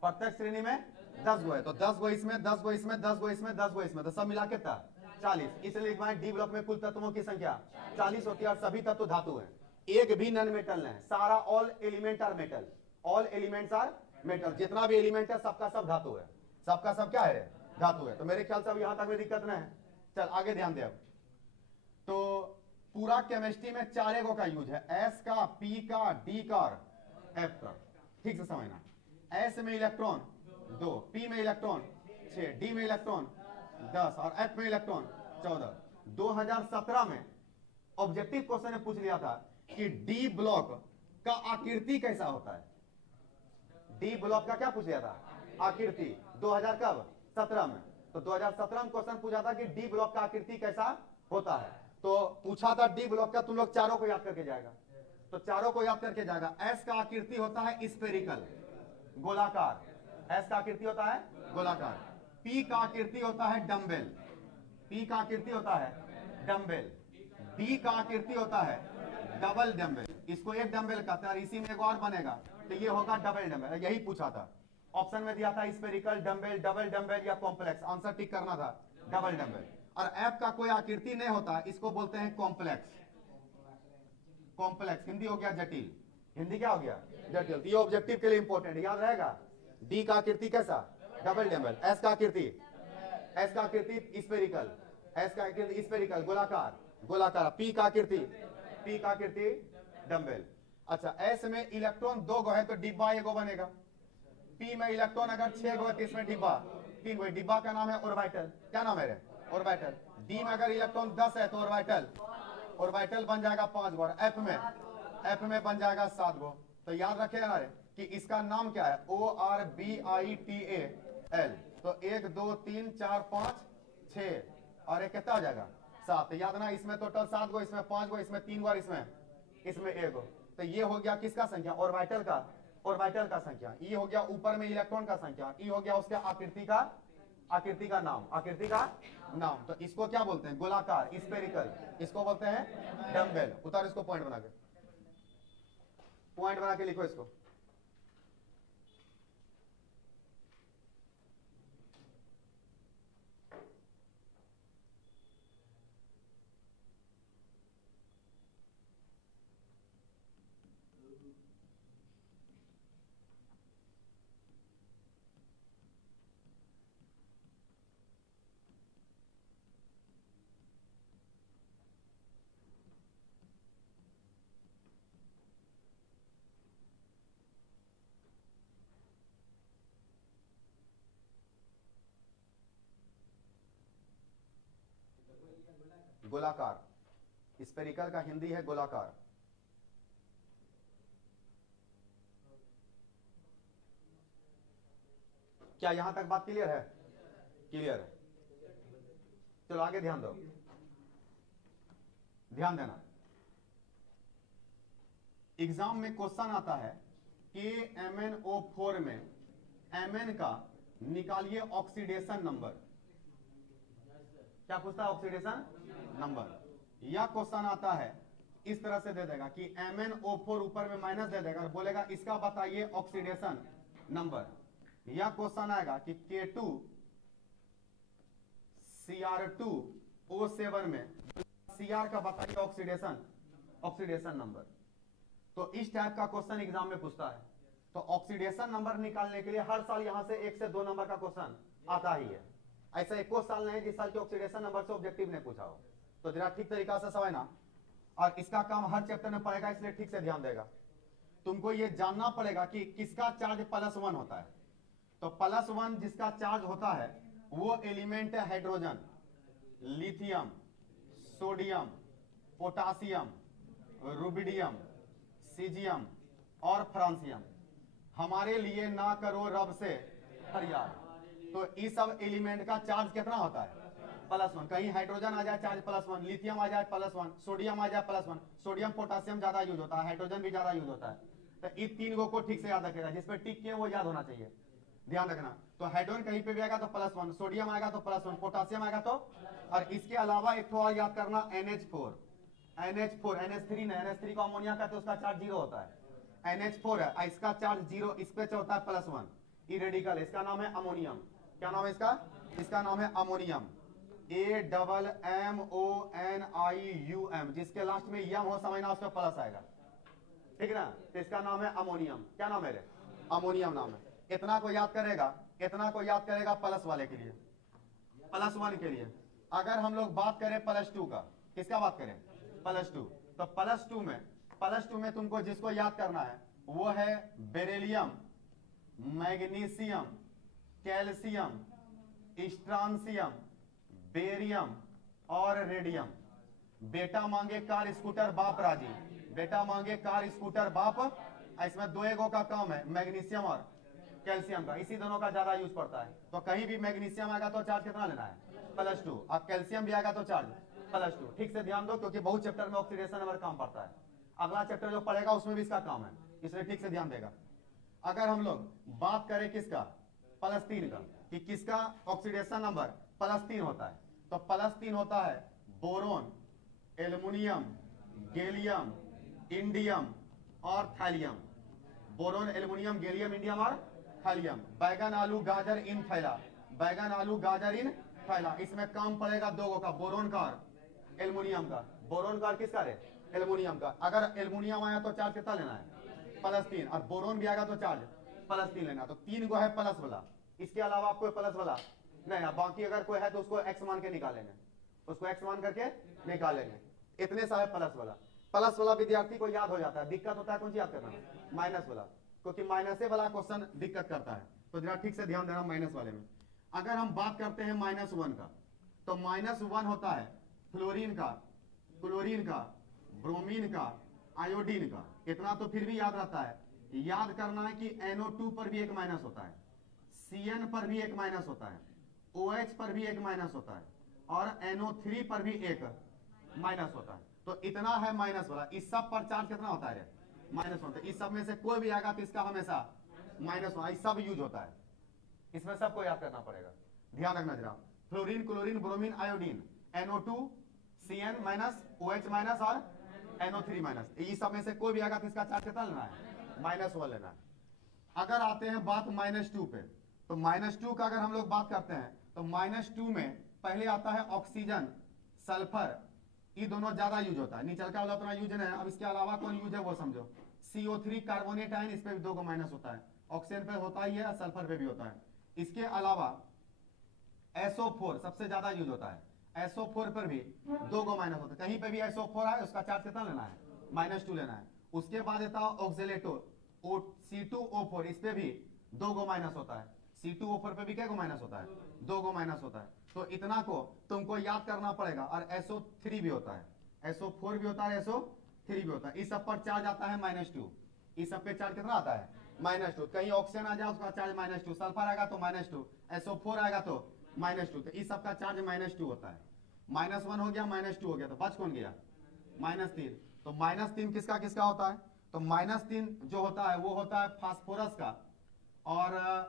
प्रत्येक श्रेणी में 10 गो है, तो 10 गो इसमें, 10 गो इसमें, 10 गो इसमें, 10 गो इसमें, तो सब मिला के कितना? 40। इसलिए लिखवाएं डी ब्लॉक में कुल तत्वों की संख्या 40 होती है और सभी तत्व धातु हैं, एक भी नॉन मेटल नहीं, सारा all element are metal, all elements are metal, जितना भी एलिमेंट है सबका सब धातु है, सबका सब क्या है? धातु है। तो मेरे ख्याल से अब यहां तक में दिक्कत नहीं है। चल आगे ध्यान दे। अब तो पूरा केमिस्ट्री में 4 गो का यूज है, एस का, पी का, डी का और एफ का। ठीक से समझना, एस में इलेक्ट्रॉन 2, पी में इलेक्ट्रॉन 6, डी में इलेक्ट्रॉन 10 और एफ में इलेक्ट्रॉन 14। 2017 में ऑब्जेक्टिव क्वेश्चन में पूछ लिया था कि डी ब्लॉक का आकृति कैसा होता है। डी ब्लॉक का क्या पूछ लिया था? आकृति। 2017 में, तो 2017 में क्वेश्चन पूछा था कि डी ब्लॉक का आकृति कैसा होता है। तो पूछा था डी ब्लॉक का, तुम लोग चारों को याद करके जाएगा, तो चारों को याद करके जाएगा। एस का आकृति होता है स्फेरिकल, गोलाकार, एस का आकृति होता है गोलाकार। पी का आकृति होता है डम्बेल, पी का आकृति होता है डम्बेल। डी का आकृति होता है डबल डम्बेल, इसको एक डम्बेल कहते हैं और इसी में एक और बनेगा तो ये होगा डबल डम्बेल। यही पूछा था, ऑप्शन में दिया था स्फेरिकल, डम्बेल, डबल डम्बेल या कॉम्प्लेक्स, आंसर टिक करना था डबल डम्बेल। और एफ का कोई आकृति नहीं होता, इसको बोलते हैं कॉम्प्लेक्स। कॉम्प्लेक्स हिंदी हो गया जटिल, हिंदी क्या हो गया? जटिल। ये ऑब्जेक्टिव के लिए इंपॉर्टेंट, याद रहेगा। डी का आकृति कैसा? Double dumbbell. एस का आकृति, एस का आकृति स्फेरिकल, एस का आकृति स्फेरिकल, गोलाकार, गोलाकार। पी का आकृति, पी का आकृति डम्बेल। अच्छा, एस में इलेक्ट्रॉन 2 गो है तो डिब्बा एगो बनेगा। पी में इलेक्ट्रॉन अगर 6 गो है तो इसमें डिब्बा 3 गो, डिब्बा का नाम है ऑर्बिटल। क्या नाम है? ऑर्बिटल। डी में अगर इलेक्ट्रॉन 10 है तो ऑर्बिटल, ऑर्बिटल बन जाएगा 5 गो। एफ में बन जाएगा 7 गो। तो याद रखे ना कि इसका नाम क्या है? ORBITAL। तो 1 2 3 4 5 6 और एक कितना हो जाएगा? 7। याद ना, इसमें टोटल 7 गो, इसमें 5 गो, इसमें 3 गो और इसमें 1 गो। तो ये हो गया किसका संख्या? ऑर्बिटल का, ऑर्बिटल का संख्या। ई हो गया ऊपर में इलेक्ट्रॉन का संख्या, ई हो गया उसके आकृति का, आकृति का नाम, आकृति का नाम। तो इसको क्या बोलते हैं? गोलाकार, स्फेरिकल। इसको बोलते हैं डम्बेल। उतार इसको, पॉइंट बना के, पॉइंट बना के लिखो इसको। गोलाकार, स्फेरिकल का हिंदी है गोलाकार। क्या यहां तक बात क्लियर है? क्लियर है। चलो आगे ध्यान दो, ध्यान देना। एग्जाम में क्वेश्चन आता है कि MnO4 में Mn का निकालिए ऑक्सीडेशन नंबर। क्या पूछता है? Oxidation number. यह क्वेश्चन आता है इस तरह से दे देगा कि MnO4 ऊपर में माइनस दे देगा और बोलेगा इसका बताइए ऑक्सीडेशन नंबर। यह क्वेश्चन आएगा कि K2Cr2O7 में Cr का बताइए ऑक्सीडेशन नंबर। तो इस टाइप का क्वेश्चन एग्जाम में पूछता है। तो ऑक्सीडेशन नंबर निकालने के लिए हर साल यहां से 1 से 2 नंबर का क्वेश्चन आता ही है। ऐसा एक साल नहीं जिस साल के ऑक्सीडेशन नंबर से ऑब्जेक्टिव ने पूछा हो। तो जरा ठीक तरीका से समझना, और इसका काम हर चैप्टर में पड़ेगा, इसलिए ठीक से ध्यान देगा। तुमको ये जानना पड़ेगा कि किसका चार्ज +1 होता है। तो +1 जिसका चार्ज होता है वो एलिमेंट है hydrogen, lithium, sodium, potassium, rubidium, caesium और फ्रांसियम। हमारे लिए ना करो रब से फरियाद। तो इस सब एलिमेंट का चार्ज कितना होता है? +1। कहीं हाइड्रोजन आ जाए चार्ज +1, लिथियम आ जाए +1, सोडियम आ जाए +1। सोडियम पोटासियम ज्यादा यूज होता है, हाइड्रोजन भी ज्यादा यूज होता है। तो इस 3 गो को ठीक से याद रखेगा, जिसपे टिक किए वो याद होना चाहिए, ध्यान रखना। तो हाइड्रोजन कहीं पे भी आएगा तो +1, सोडियम आएगा तो +1, पोटासियम आएगा तो, और इसके अलावा एक और याद करना NH4, NH3 नहीं, NH3 को अमोनिया का तो उसका चार्ज 0 होता है। NH4 है, इसका चार्ज 0, इस पे होता है +1, ई रेडिकल, इसका नाम है अमोनियम। क्या नाम है इसका? इसका नाम है अमोनियम। AMMONIUM, जिसके लास्ट में यम हो समझना, उसमें प्लस आएगा, ठीक ना। तो इसका नाम है अमोनियम। क्या नाम है रे? अमोनियम नाम है। इतना को याद करेगा, इतना को याद करेगा प्लस वाले के लिए, प्लस वन के लिए। अगर हम लोग बात करें प्लस टू का, किसका बात करें? Plus two. तो प्लस टू में तुमको जिसको याद करना है वो है beryllium, magnesium, calcium, strontium, barium और रेडियम। बेटा मांगे कार स्कूटर बाप राजी, बेटा मांगे कार स्कूटर बाप। इसमें दो एगो का काम है, मैग्नीशियम और कैल्शियम का, इसी दोनों का ज्यादा यूज पड़ता है। तो कहीं भी मैग्नीशियम आएगा तो चार्ज कितना लेना है? +2। अब कैल्शियम भी आएगा तो चार्ज +2। ठीक से ध्यान दो, क्योंकि बहुत चैप्टर में ऑक्सीडेशन नंबर काम पड़ता है। अगला चैप्टर जो पढ़ेगा उसमें भी इसका काम है, इसलिए ठीक से ध्यान देगा। अगर हम लोग बात करें किसका? +3 का, कि किसका ऑक्सीडेशन नंबर +3 होता है, तो +3 होता है बोरोन, एल्युमिनियम, गैलियम, इंडियम और thallium. Boron, aluminium, gallium, indium और थैलियम। बैगन, आलू, गाजर इन थैला, बैगन, आलू, गाजर इन थैला। इसमें काम पड़ेगा दो का, बोरोन का और एल्युमिनियम का। बोरोन का और किसका रे? एल्युमिनियम का। अगर एल्युमिनियम आया तो चार्ज कितना लेना है? +3। और बोरोन भी आएगा तो चार्ज +3 लेना। तो 3 गो है प्लस वाला, इसके अलावा आपको प्लस वाला नहीं है। बाकी अगर कोई है तो उसको एक्स मान के निकालेंगे, उसको एक्स मान करके निकालेंगे। इतने सारे प्लस वाला विद्यार्थी को याद हो जाता है। दिक्कत होता है कौन सी याद करना? माइनस वाला, क्योंकि माइनस वाला क्वेश्चन दिक्कत करता है। तो जरा ठीक से ध्यान देना माइनस वाले में। अगर हम बात करते हैं -1 का, तो -1 होता है फ्लोरीन का, क्लोरीन का, ब्रोमीन का, आयोडीन का। इतना तो फिर भी याद रहता है। याद करना है कि NO2 पर भी एक माइनस होता है, CN पर भी एक माइनस होता है, OH पर भी एक माइनस होता है और NO3 पर भी एक माइनस होता है। तो इतना है माइनस वाला। इस सब पर चार्ज कितना होता है? -1 होता है। इस सब में से कोई भी आएगा तो इसका हमेशा -1, सब यूज होता है। इसमें सबको याद करना पड़ेगा, ध्यान रखना जरा। Fluorine, chlorine, bromine, iodine, NO2, CN minus, OH minus और NO3 माइनस। इस सब में से कोई भी आएगा तो इसका चार्ज कितना लेना है? -1 लेना है। अगर आते हैं बात -2 पे, तो -2 का अगर हम लोग बात करते हैं तो -2 में पहले आता है ऑक्सीजन, सल्फर। ये दोनों ज्यादा यूज होता है, नीचे का वाला उतना यूज नहीं है। अब इसके अलावा कौन यूज है वो समझो। CO3 कार्बोनेट आयन, इस पे भी 2 को माइनस होता है। ऑक्सीजन पे होता ही है, सल्फर पे भी होता है। इसके अलावा SO4 सबसे ज्यादा यूज होता है। SO4 पर भी 2 को माइनस होता है। कहीं पे भी SO4 है उसका चार्ज कितना लेना है? -2 लेना है। उसके बाद आता है ऑक्सीलेटो, C2O4, इस पे भी 2 को माइनस होता है। C2O4 पे भी क्या को माइनस होता है? 2 को माइनस होता है। तो इतना को तुमको याद करना पड़ेगा। और SO3 भी होता है, SO4 भी होता है, SO3 भी होता है। इस सब पर चार्ज आता है -2। इस सब पे चार्ज कितना आता है? -2। कहीं ऑक्सीजन आ जाए उसका चार्ज -2, सल्फर आएगा तो -2, SO4 आएगा तो -2। तो इस सब का चार्ज -2 होता है। -1 हो गया, -2 हो गया, तो बच कौन गया? -3। तो -3 किसका किसका होता है? तो -3 जो होता है वो होता है फास्फोरस का और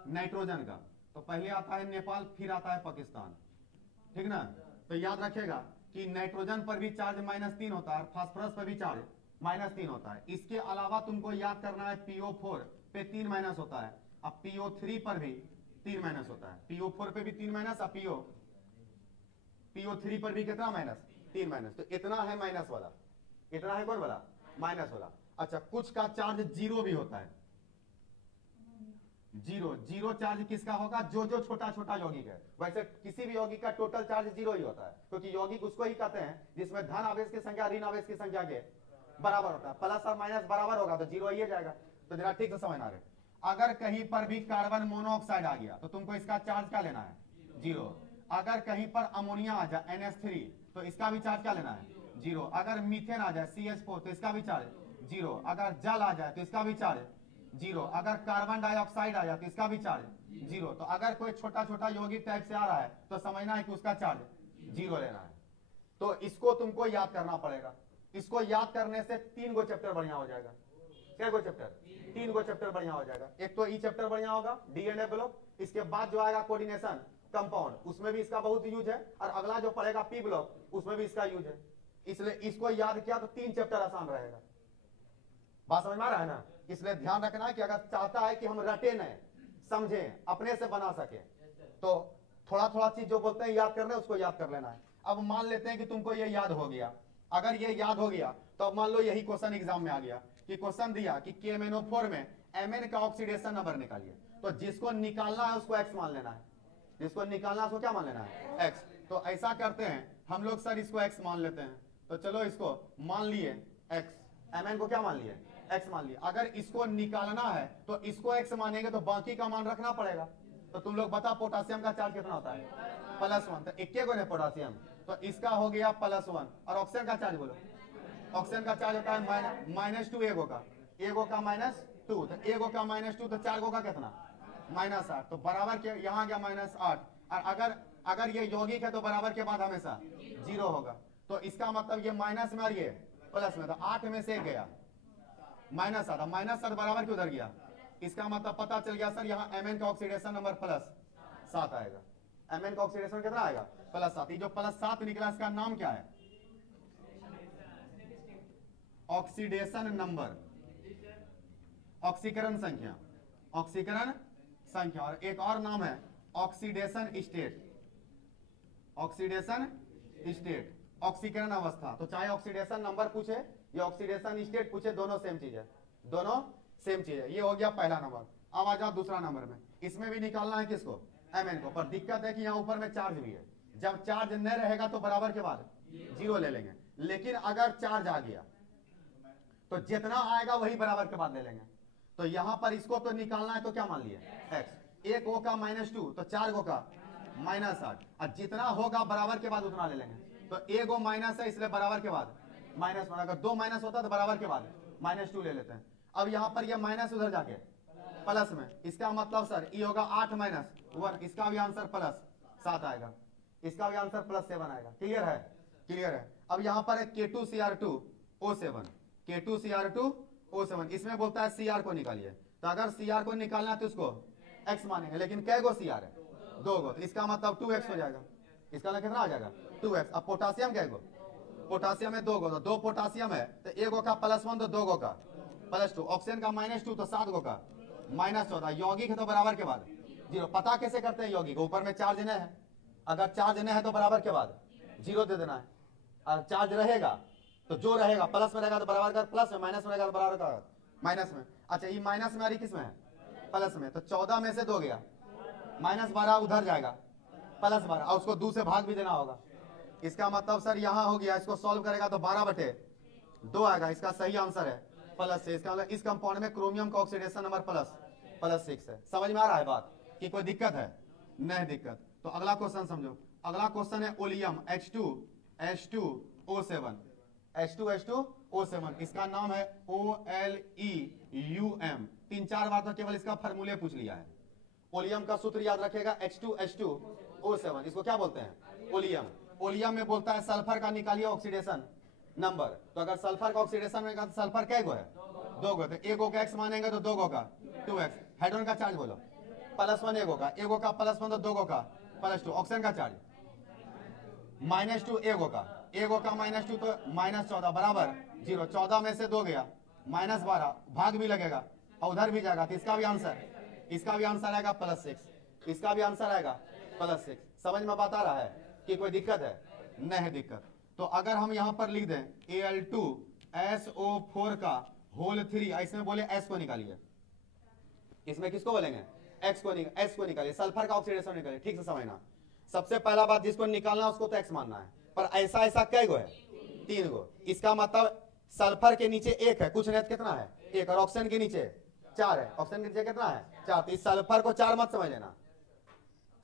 नाइट्रोजन का। तो पहले आता है नेपाल, फिर आता है पाकिस्तान, ठीक ना। तो याद रखेगा कि नाइट्रोजन पर भी चार्ज -3 होता है, फास्फोरस पर भी चार्ज -3 होता है। इसके अलावा तुमको याद करना है PO4 पे 3 माइनस होता है, अब PO3 पर भी 3 माइनस होता है। PO4 पे भी 3 माइनस, अब PO3 पर भी कितना माइनस? 3 माइनस। तो इतना है माइनस वाला। इतना है कौन वाला? माइनस वाला। अच्छा, कुछ का चार्ज 0 भी होता है। जीरो चार्ज किसका होगा? जो जो छोटा छोटा यौगिक है। वैसे किसी भी यौगिक का टोटल चार्ज 0 ही होता है, क्योंकि यौगिक उसको ही कहते हैं जिसमें धन आवेश की संख्या ऋण आवेश की संख्या के बराबर होता है। प्लस और माइनस बराबर होगा तो 0 ही जाएगा। तो जरा ठीक से समझना रहे। अगर कहीं पर भी कार्बन मोनोऑक्साइड आ गया तो तुमको इसका चार्ज क्या लेना है? 0। अगर कहीं पर अमोनिया आ जाए NH3 तो इसका भी चार्ज क्या लेना है? 0। अगर मीथेन आ जाए CH4 तो इसका भी चार्ज 0। अगर जल आ जाए तो इसका भी चार्ज 0। अगर कार्बन डाइऑक्साइड आ जाए तो इसका भी चार्ज 0। तो अगर कोई छोटा छोटा यौगिक टाइप से आ रहा है तो समझना है कि उसका चार्ज 0 लेना है। तो इसको तुमको याद करना पड़ेगा। इसको याद करने से 3 गो चैप्टर बढ़िया हो जाएगा। क्या गो चैप्टर? 3 गो चैप्टर बढ़िया हो जाएगा। एक तो ई चैप्टर बढ़िया होगा, DNA ब्लॉक। इसके बाद जो आएगा कोऑर्डिनेशन कंपाउंड, उसमें भी इसका बहुत यूज है। और अगला जो पड़ेगा P ब्लॉक, उसमें भी इसका यूज है। इसलिए इसको याद किया तो 3 चैप्टर आसान रहेगा। बात समझ में आ रहा है ना? इसलिए ध्यान रखना है कि अगर चाहता है कि हम रटे नहीं, समझें, अपने से बना सके। तो थोड़ा थोड़ा चीज जो बोलते हैं याद करना है, उसको याद कर लेना है। अब मान लेते हैं कि तुमको ये याद हो गया। अगर ये याद हो गया तो अब मान लो यही क्वेश्चन एग्जाम में आ गया कि क्वेश्चन दिया कि KMnO4 में Mn का ऑक्सीडेशन नंबर निकालिए। तो जिसको निकालना है उसको x मान लेना है, जिसको निकालना है उसको क्या मान लेना है, x। तो ऐसा करते हैं हम लोग सर, इसको x मान लेते हैं। तो चलो इसको मान लिए x, Mn को क्या मान लिए, x मान लिए। अगर इसको निकालना है तो इसको x मानेंगे तो बाकी का मान रखना पड़ेगा। तो तुम लोग बता पोटासियम का चार्ज कितना होता है, +1। तो इक्के को ने पोटासियम, तो इसका हो गया +1। और ऑक्सीजन का चार्ज बोलो, ऑक्सीजन का चार्ज होता है -2 एगो का, एगो का -2, तो एगो का -2 तो 4 गो का कितना, -8। तो बराबर के यहाँ गया -8। और अगर ये यौगिक है तो बराबर के बाद हमेशा 0 होगा। तो इसका मतलब ये माइनस में और ये प्लस में, तो 8 में से 1 गया -7, -7 बराबर क्यों उधर गया। इसका मतलब पता चल गया सर, यहाँ Mn का ऑक्सीडेशन नंबर +7 आएगा। Mn का ऑक्सीडेशन कितना आएगा, +7। ये जो +7 निकला इसका नाम क्या है, ऑक्सीडेशन नंबर, ऑक्सीकरण संख्या, ऑक्सीकरण संख्या। और एक और नाम है ऑक्सीडेशन स्टेट, ऑक्सीडेशन स्टेट, ऑक्सीकरण अवस्था। तो चाहे ऑक्सीडेशन नंबर पूछे या ऑक्सीडेशन स्टेट पूछे, दोनों सेम चीज है, दोनों सेम चीज है। ये हो गया पहला नंबर। अब आ जाओ दूसरा नंबर में, इसमें भी निकालना है किसको, Mn को। पर दिक्कत है कि यहाँ ऊपर में चार्ज भी है। जब चार्ज न रहेगा तो बराबर के बाद 0 ले लेंगे, लेकिन अगर चार्ज आ गया तो जितना आएगा वही बराबर के बाद ले लेंगे। तो यहाँ पर इसको तो निकालना है, तो क्या मान लिए x, 1 गो का -2 तो 4 गो का -8, और जितना होगा बराबर के बाद उतना ले लेंगे। तो 1 गो माइनस है इसलिए बराबर के बाद -1, अगर 2 माइनस होता तो बराबर के बाद -2 ले लेते हैं। अब यहाँ पर ये माइनस उधर जाके प्लस में, इसका मतलब सर ये होगा 8 - 1, इसका भी आंसर +7 आएगा, इसका भी आंसर +7 आएगा। क्लियर है, क्लियर है। अब यहाँ पर है K2Cr2O7, K2Cr2O7, इसमें बोलता है Cr को निकालिए। तो अगर Cr को निकालना है तो उसको x मानेंगे, लेकिन कै गो Cr है, 2 गो, तो इसका मतलब 2x हो जाएगा। इसका मतलब कितना आ जाएगा, 2x। अब पोटासियम कै गो, पोटासियम है 2 गो, तो 2 पोटासियम है तो 1 गो का +1 तो 2 गो का +2, ऑक्सीजन का -2 तो 7 गो का -14, यौगिक है तो बराबर के बाद 0। पता कैसे करते हैं यौगिक, ऊपर में चार्ज न है, अगर चार्ज न है तो बराबर के बाद 0 दे देना है। और चार्ज रहेगा तो जो रहेगा प्लस में रहेगा तो बराबर का प्लस में, माइनस में रहेगा तो बराबर का माइनस में। अच्छा ये माइनस में आ रही किस में है, प्लस में, तो 14 में से 2 गया, -12 उधर जाएगा +12, और उसको 2 से भाग भी देना होगा। इसका मतलब सर यहाँ हो गया, इसको सॉल्व करेगा तो 12/2 आएगा। इसका सही आंसर है +6। इसका मतलब इस कंपाउंड में क्रोमियम का ऑक्सीडेशन नंबर +6 है। समझ में आ रहा है बात कि कोई दिक्कत है, नहीं दिक्कत। तो अगला क्वेश्चन समझो, अगला क्वेश्चन है ओलियम H2H2O7, H2H2O7, इसका नाम है OLEUM। 3-4 बार तो केवल इसका फार्मूले पूछ लिया है। ओलियम का सूत्र याद रखेगा H2H2O7, इसको क्या बोलते हैं, ओलियम। ओलियम में बोलता है सल्फर का निकालिए ऑक्सीडेशन नंबर। तो अगर सल्फर का ऑक्सीडेशन में सल्फर कै गो है, 2 गो, तो 1 गो का x मानेंगे तो 2 गो का 2x। हाइड्रोजन का चार्ज बोलो, +1 1 गो का, 1 गो का +1 तो 2 गो का +2। ऑक्सीजन का चार्ज -2 1 गो का, 1 गो का -2 तो -14 बराबर 0। 14 में से 2 गया, -12, भाग भी लगेगा और उधर भी जाएगा। तो इसका भी आंसर आएगा +6, इसका भी आंसर आएगा +6। समझ में बात आ रहा है कि कोई दिक्कत है, नहीं दिक्कत। तो अगर हम यहाँ पर लिख दें Al2SO4 का होल 3, इसमें बोले S को निकालिए, इसमें किसको बोलेंगे, S को निकालिए, सल्फर का ऑक्सीडेशन निकालिए। ठीक से समझना, सबसे पहला बात जिसको निकालना उसको तो x मानना है, पर ऐसा कै गो है, 3 गो। इसका मतलब सल्फर के नीचे 1 है, कुछ नहीं कितना है 1, और ऑक्सीजन के नीचे 4 है, ऑक्सीजन के नीचे कितना है 4। तो इस सल्फर को 4 मत समझ लेना,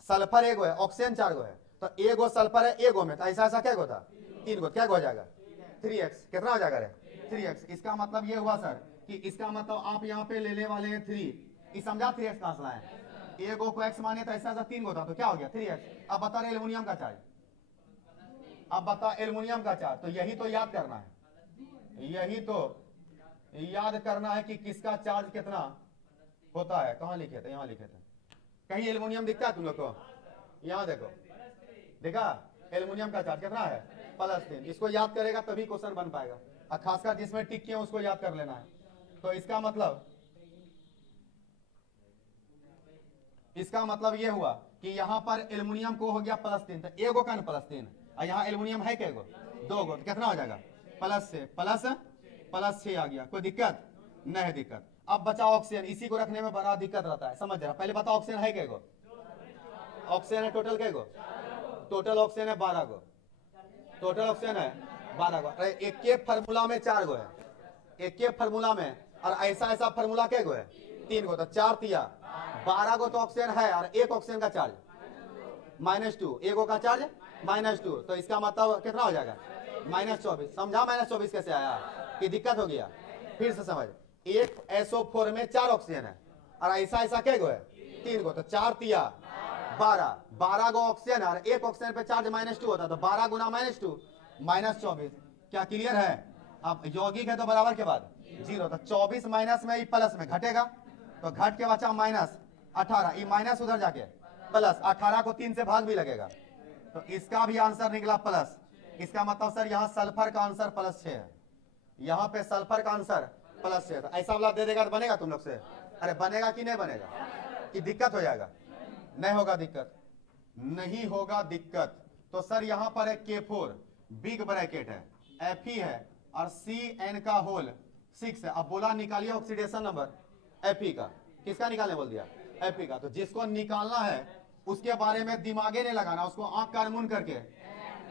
सल्फर 1 गो है, ऑक्सीजन 4 गो है, तो 1 गो सल्फर है 1 गो में, तो ऐसा कै गो था 3 गो, क्या हो जाएगा 3x, कितना हो जाएगा रे 3x। इसका मतलब ये हुआ सर कि इसका मतलब आप यहाँ पे लेने वाले हैं 3, इस समझा 3x कहां से लाए, 1 गो को x माने तो ऐसा 3 गो था, तो क्या हो गया 3x। अब बता रहे एल्युमिनियम का चार्ज, अब बता एल्युमिनियम का चार्ज। तो यही तो याद करना है, यही तो याद करना है कि किसका चार्ज कितना होता है। कहां लिखे थे, यहाँ लिखे थे, कहीं एल्युमिनियम दिखता है तुम लोग को, यहाँ देखो, देखा एल्युमिनियम का चार्ज कितना है +3। इसको याद करेगा तभी क्वेश्चन बन पाएगा, और खासकर जिसमें टिक किए उसको याद कर लेना है। तो इसका मतलब इसका मतलब ये हुआ कि यहाँ पर एल्युमिनियम को हो गया +3, तो एगो का +3, और यहाँ एल्युमिनियम है क्या, 2 गो, तो कितना हो जाएगा प्लस से प्लस 6 आ गया। कोई दिक्कत नहीं, दिक्कत। अब बचा ऑक्सीजन, इसी को रखने में बड़ा दिक्कत रहता है, समझ रहा। पहले बताओ ऑक्सीजन है क्या गो, ऑक्सीजन है टोटल क्या गो, टोटल ऑक्सीजन है 12 गो, टोटल ऑक्सीजन है 12 गो। अरे एक के फार्मूला में 4 गो है, एक के फार्मूला में, और ऐसा फार्मूला क्या गो है 3 गो, तो 4 तिया 12 गो तो ऑक्सीजन है, और एक ऑक्सीजन का चार्ज -2, एगो का चार्ज -2, तो इसका मतलब कितना हो जाएगा -24। समझा -24 कैसे आया कि दिक्कत हो गया, फिर से समझ। एक SO4 में 4 ऑक्सीजन है, और ऐसा क्या गो है 3 गो, तो 4 तिया 12 गो ऑक्सीजन है, और एक ऑक्सीजन पे चार्ज -2 होता है, तो 12 गुना -2 -24। क्या क्लियर है? अब यौगिक है तो बराबर के बाद 0, तो 24 माइनस में प्लस में घटेगा, तो घट के बचा -18, ये माइनस उधर जाके प्लस, 18 को 3 से भाग भी लगेगा, तो इसका भी आंसर निकला प्लस। इसका मतलब सर यहाँ सल्फर का आंसर +6 है, यहाँ पे सल्फर का आंसर +6 है। तो ऐसा वाला दे देगा तो बनेगा तुम लोग से? अरे बनेगा कि नहीं बनेगा, कि दिक्कत हो जाएगा? नहीं होगा दिक्कत, नहीं होगा दिक्कत। तो सर यहाँ पर है K4 बिग ब्रैकेट है, Fe है, और CN का होल 6 है। अब बोला निकालिए ऑक्सीडेशन नंबर Fe का, किसका निकालने बोल दिया? Fe का। तो जिसको निकालना है उसके बारे में दिमागे नहीं लगाना, उसको आंख कान मुन करके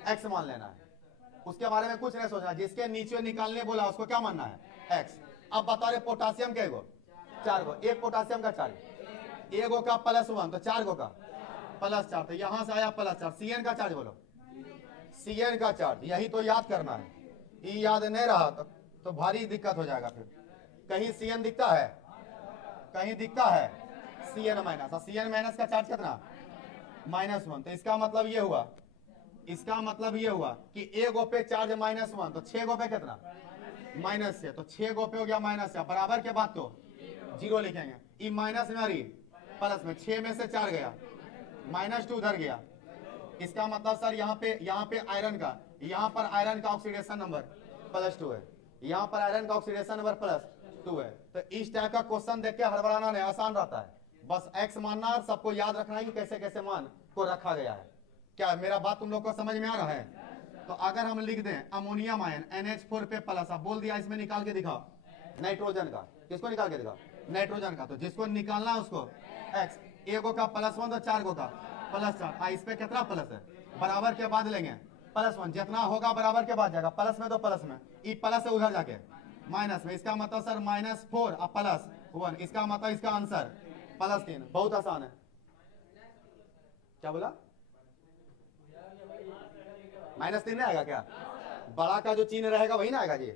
X मान लेना है, उसके बारे में कुछ नहीं सोचना। जिसके नीचे निकालने बोला उसको क्या मानना है? X। अब बता रहे पोटासियम के गो 4 गो, एक पोटासियम का चार्ज, एगो का +1, तो 4 गो का +4, तो यहां से आया +4। CN का चार्ज बोलो, CN का चार्ज, यही तो याद करना है। ये याद नहीं रहा तो भारी दिक्कत हो जाएगा। फिर कहीं CN दिखता है, कहीं दिखता है CN माइनस, और CN माइनस का चार्ज कितना? -1। तो इसका मतलब ये हुआ, इसका मतलब ये हुआ कि एगो पे चार्ज -1, तो 6 गो पे कितना? -6, तो 6 गो पे हो गया -6, बराबर के बाद तो 0 लिखेंगे। ई माइनस में रही प्लस में, 6 में से 4 गया, -2 उधर गया। इसका मतलब सर यहाँ पे आयरन का, यहाँ पर आयरन का ऑक्सीडेशन नंबर +2 है, यहाँ पर आयरन का ऑक्सीडेशन नंबर +2 है। तो इस टाइप का क्वेश्चन देख के हड़बड़ाना नहीं, आसान रहता है। बस X मानना और सबको याद रखना है कि कैसे कैसे मान को रखा गया है। क्या मेरा बात तुम लोग को समझ में आ रहा है? तो अगर हम लिख दें अमोनियम आयन NH4 पे प्लस, अब बोल दिया इसमें निकाल के दिखाओ नाइट्रोजन का, किसको निकाल के दिखाओ? नाइट्रोजन का। तो जिसको निकालना है उसको X, एगो का +1 तो 4 गो का +4, इस पे कितना प्लस है? बराबर के बाद लेंगे +1, जितना होगा बराबर के बाद जाएगा, प्लस में तो प्लस में, ई प्लस से उधर जाके माइनस में। इसका मतलब सर -4 और +1, इसका मतलब इसका आंसर +3। बहुत आसान है। क्या बोला? -3 नहीं आएगा क्या? बड़ा का जो चिन्ह रहेगा वही ना आएगा जी,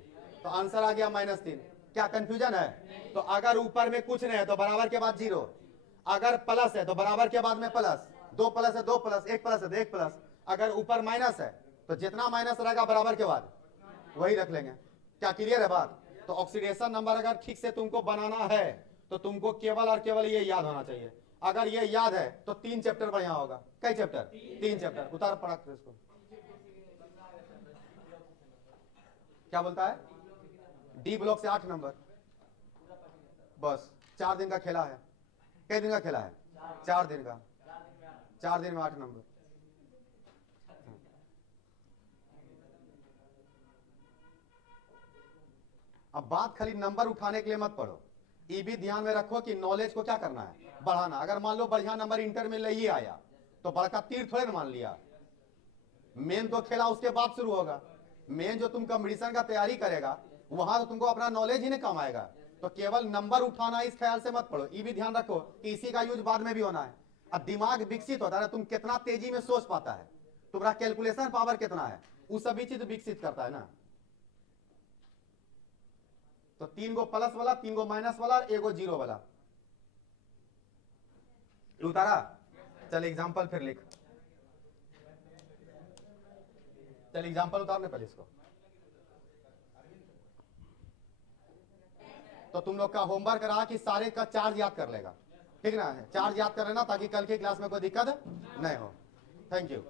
तो आंसर आ गया -3। क्या कंफ्यूजन है? तो अगर ऊपर में कुछ नहीं है तो बराबर के बाद 0, अगर प्लस है तो बराबर के बाद में प्लस, 2 प्लस है 2 प्लस, 1 प्लस है तो 1 प्लस, अगर ऊपर माइनस है तो जितना माइनस रहेगा बराबर के बाद वही रख लेंगे। क्या क्लियर है बात? तो ऑक्सीडेशन नंबर अगर ठीक से तुमको बनाना है तो तुमको केवल और केवल ये याद होना चाहिए। अगर ये याद है तो 3 चैप्टर बढ़िया होगा। कई चैप्टर? 3 चैप्टर। उतार पड़ा इसको। क्या बोलता है? डी ब्लॉक से 8 नंबर, बस 4 दिन का खेला है। कई दिन का खेला है? 4 दिन का, 4 दिन में 8 नंबर। अब बात खाली नंबर उठाने के लिए मत पढ़ो, ये भी ध्यान में रखो कि नॉलेज को क्या करना है? बढ़ाना। अगर मान लो बढ़िया नंबर इंटर में ले ही आया तो बड़का तीर थोड़े ना मान लिया। मेन तो खेला उसके बाद शुरू होगा। मेन जो तुम कंपटीशन का तैयारी करेगा वहां तो तुमको अपना नॉलेज ही नहीं कम आएगा। तो केवल नंबर उठाना इस ख्याल से मत पढ़ो। ये भी ध्यान रखो कि इसी का यूज बाद में भी होना है। अब दिमाग विकसित होता है, तुम कितना तेजी में सोच पाता है, तुम्हारा कैलकुलेशन पावर कितना है, वो सभी चीज विकसित करता है ना। तो 3 गो प्लस वाला, 3 गो माइनस वाला, एगो 0 वाला उतारा। चल एग्जाम्पल फिर लिख। चल एग्जाम्पल उतारने पहले इसको। तो तुम लोग का होमवर्क रहा कि सारे का चार्ज याद कर लेगा, ठीक ना है? चार्ज याद कर लेना ताकि कल की क्लास में कोई दिक्कत नहीं हो। Thank you.